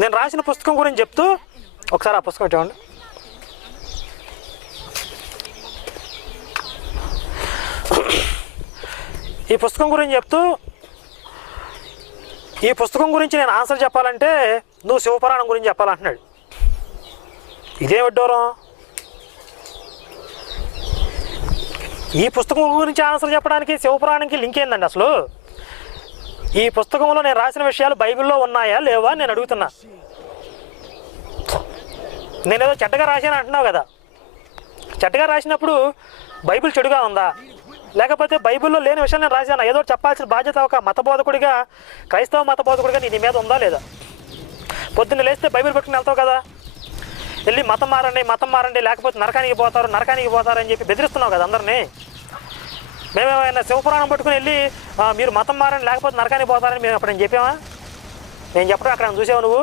నేను రాసిన పుస్తకం గురించి చెప్తూ ఒకసారి ఆ పుస్తకం చూడండి. ఈ పుస్తకం గురించి చెప్తూ, ఈ పుస్తకం గురించి నేను ఆన్సర్ చెప్పాలంటే నువ్వు శివపురాణం గురించి చెప్పాలంటున్నాడు. ఇదేం విడ్డూరం? ఈ పుస్తకం గురించి ఆన్సర్ చెప్పడానికి శివపురాణానికి లింక్ ఏందండి అసలు? ఈ పుస్తకంలో నేను రాసిన విషయాలు బైబిల్లో ఉన్నాయా లేవా నేను అడుగుతున్నా. నేనేదో చెడ్డగా రాశాను అంటున్నావు కదా, చెడ్డగా రాసినప్పుడు బైబిల్ చెడుగా ఉందా? లేకపోతే బైబిల్లో లేని విషయాలు నేను రాశాను, ఏదో చెప్పాల్సిన బాధ్యత ఒక మతబోధకుడిగా, క్రైస్తవ మతబోధకుడిగా నీ మీద ఉందా లేదా? పొద్దున్న లేస్తే బైబిల్ పట్టుకుని వెళ్తావు కదా, వెళ్ళి మతం మారండి లేకపోతే నరకానికి పోతారు అని చెప్పి బెదిరిస్తున్నావు కదా అందరినీ. మేమేమైనా శివపురాణం పట్టుకుని వెళ్ళి మీరు మతం మారండి లేకపోతే నరకానికి పోతారని మేము అప్పుడు నేను చెప్పామా? నేను చెప్పడం అక్కడ చూసావు నువ్వు?